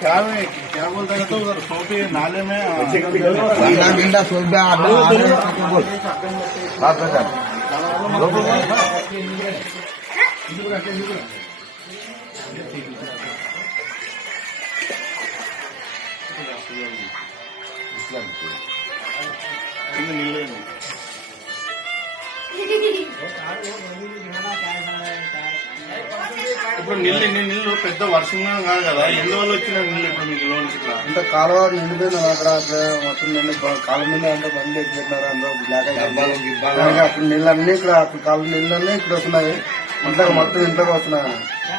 क्या बोलता है तो उधर सोपी नाले में बिंडा सोच ఇప్పుడు నీళ్ళు పెద్ద వర్షంగా కాదు కదా ఎన్ని రోజులు వచ్చిన నీళ్ళు ఇప్పుడు మీకు లోన్స్ ఇక్కడ అంత కాలువ నిండిపోయింది అక్కడ మొత్తం నిండి కాలువ మీద అంతా బండి ఎక్కిపెట్టినారు అందరూ బ్లాక్ అయ్యి అప్పుడు నీళ్ళన్నీ ఇక్కడ అప్పుడు కాలువ నీళ్ళన్నీ ఇక్కడ వస్తున్నాయి ఇంట్లో మొత్తం ఇంట్లోకి వస్తున్నాయి.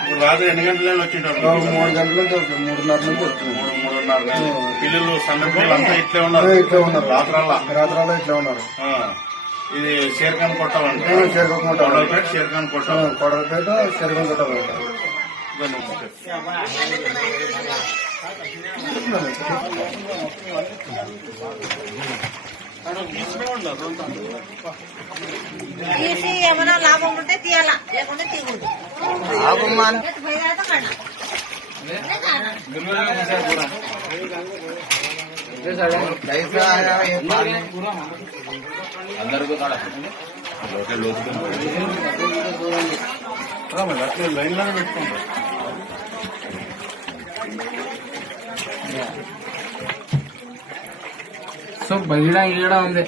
ఇప్పుడు రాత్రి ఎన్ని గంటల వచ్చింటారు 3 గంటల నుంచి వస్తుంది 3:30 నుంచి వస్తుంది 3:30 పిల్లలు సన్న పిల్లలు అంతా ఇట్లే ఉన్నారు రాత్రల్లా ఇట్లా ఉన్నారు. ఇది షేర్ఖాన్ కొట్టాలంటే కొడవలపేట షేర్ఖాన్ కొట్టాలి కొడవలపేట షేర్ఖాన్ కొట్టాలి. తీసి ఏమైనా లాభం ఉంటే తీయాలా లేకుంటే తీయకూడదు. లైన్ లోనే పెట్టుకుంటారు. సో బయట ఈడ ఉంది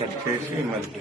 కట్ చేసి మళ్ళీ